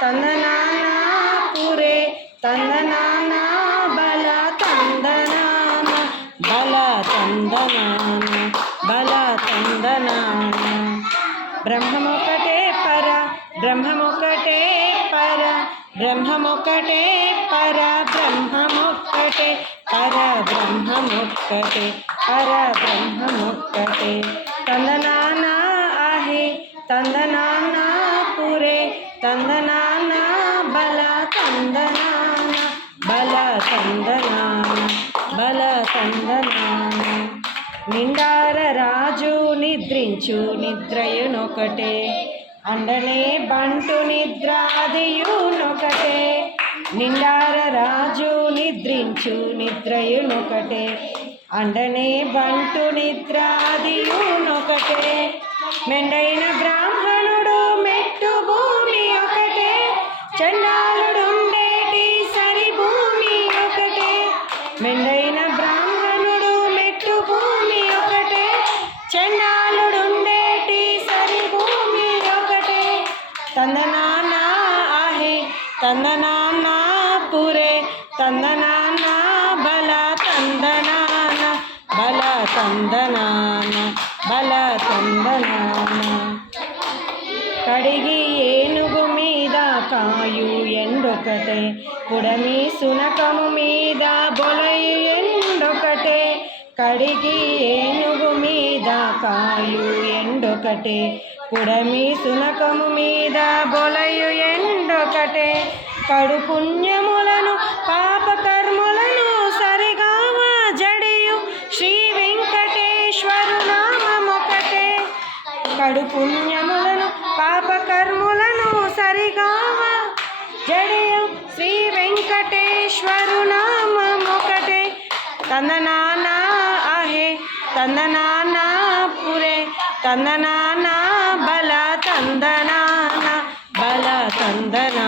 తందనానా పురే తందనానా బల తందనాన బల తందనాన బల తందనాన బ్రహ్మమొకటే పర బ్రహ్మమొకటే పర బ్రహ్మమొకటే పర బ్రహ్మమొక్కటే పర బ్రహ్మమొక్కటే పర బ్రహ్మమొక్కటే తందనానా आहे తందనానా పురే తందనానా బల తందనాన బల తందనాన బల తందనాన నిండార రాజు నిద్రించు నిద్రయునొకటే అండనే బంటు నిద్ర అదియునొకటే నిండార రాజు నిద్రించు నిద్రయునొకటే అండనే బంటు నిద్ర అదియునొకటే మెండైన బ్రాహ్మణుడు మెట్టు భూమి ఒకటే చండాలుడుండేటి సరి భూమి ఒకటే మెండైన బ్రాహ్మణుడు మెట్టు భూమి ఒకటే చండాలుడుండేటి సరి భూమి ఒకటే తందనానా आहे తందనానా పురే తందనానా బల తందనాన బల తందనాన బల తందనాన కడిగి ఏనుగు మీద కాయు ఎండొకటే పుడమి సునకము మీద బొలయు ఎండొకటే కడిగి ఏనుగు మీద కాయు ఎండొకటే పుడమి సునకము మీద బొలయు ఎండొకటే కడు పుణ్యములను పాపకర్ములను సరిగావ జడియు శ్రీ వెంకటేశ్వరు నామమొకటే కడు పుణ్యములను పాపకర్ములను సరిగావ జడియు శ్రీ వెంకటేశ్వరు నామమొకటే తందనానా आहे తందనానా పురే తందనానా బల తందనాన బల తందనా